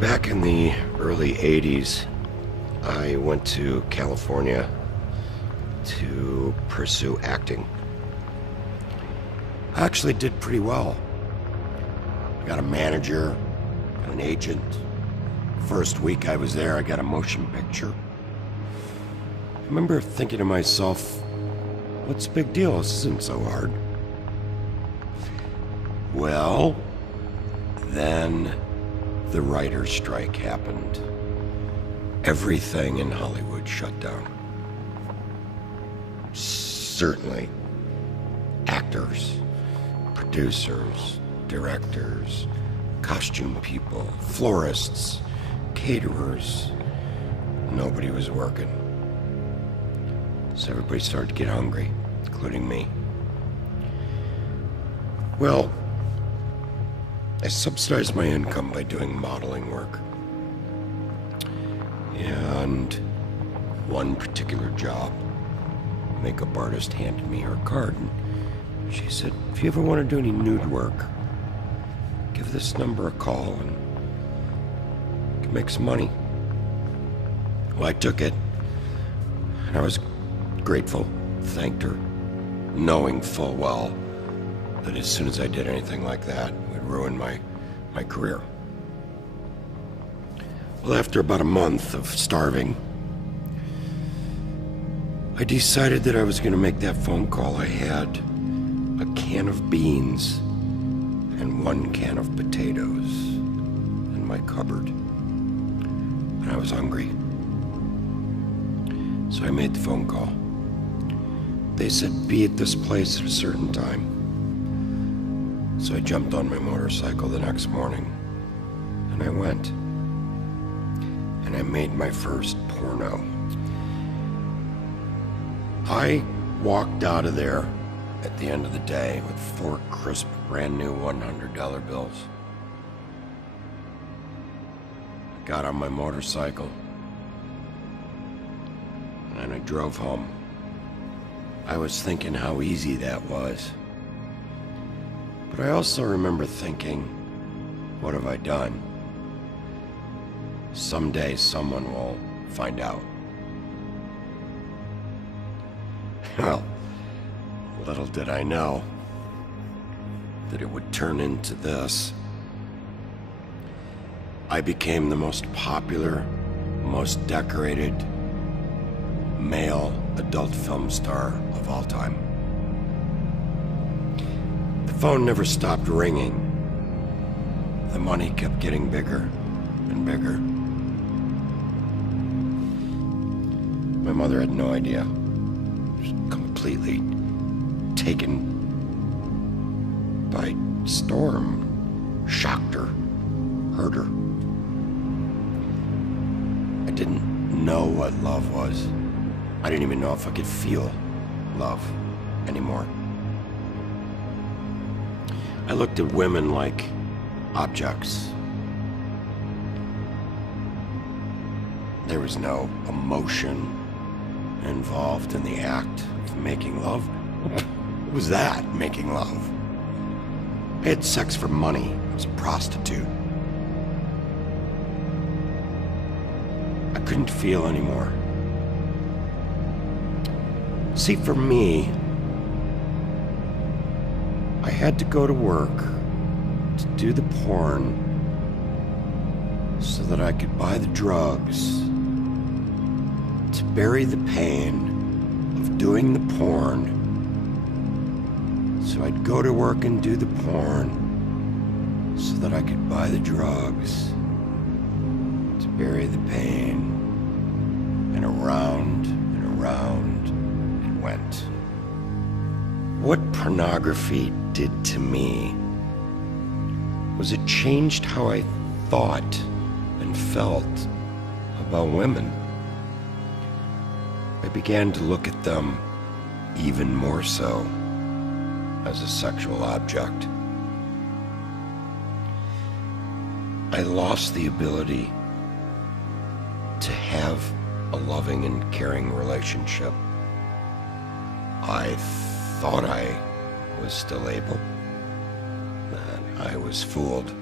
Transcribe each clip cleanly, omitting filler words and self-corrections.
Back in the early 80s, I went to California to pursue acting. I actually did pretty well. I got a manager, got an agent. First week I was there, I got a motion picture. I remember thinking to myself, what's the big deal? This isn't so hard. Well, then the writer's strike happened. Everything in Hollywood shut down. Certainly, actors, producers, directors, costume people, florists, caterers. Nobody was working. So everybody started to get hungry, including me. Well, I subsidized my income by doing modeling work. And one particular job, makeup artist handed me her card and she said, if you ever want to do any nude work, give this number a call and you can make some money. Well, I took it and I was grateful, thanked her, knowing full well that as soon as I did anything like that, it would ruin my career. Well, after about a month of starving, I decided that I was going to make that phone call. I had a can of beans and one can of potatoes in my cupboard, and I was hungry. So I made the phone call. They said, be at this place at a certain time. So I jumped on my motorcycle the next morning, and I went. And I made my first porno. I walked out of there at the end of the day with 4 crisp, brand new $100 bills. I got on my motorcycle, and I drove home. I was thinking how easy that was. But I also remember thinking, what have I done? Someday someone will find out. Well, little did I know that it would turn into this. I became the most popular, most decorated male adult film star of all time. The phone never stopped ringing. The money kept getting bigger and bigger. My mother had no idea. She was completely taken by storm. Shocked her. Hurt her. I didn't know what love was. I didn't even know if I could feel love anymore. I looked at women like objects. There was no emotion involved in the act of making love. What was that, making love? I had sex for money. I was a prostitute. I couldn't feel anymore. See, for me, I had to go to work to do the porn so that I could buy the drugs to bury the pain of doing the porn. So I'd go to work and do the porn so that I could buy the drugs to bury the pain. And around it went. What pornography did to me was it changed how I thought and felt about women. I began to look at them even more so as a sexual object. I lost the ability to have a loving and caring relationship. I thought I was still able, and I was fooled.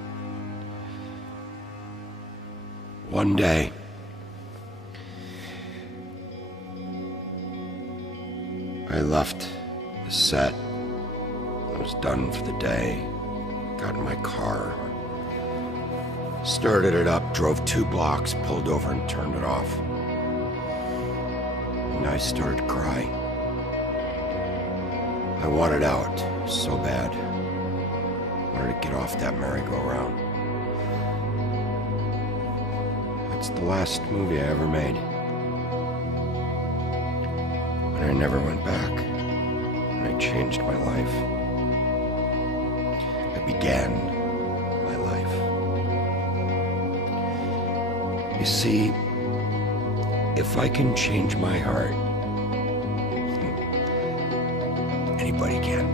One day, I left the set. I was done for the day. Got in my car, started it up, drove 2 blocks, pulled over and turned it off. And I started to cry. I wanted out so bad. I wanted to get off that merry-go-round. It's the last movie I ever made. And I never went back. And I changed my life. I began my life. You see, if I can change my heart, anybody can.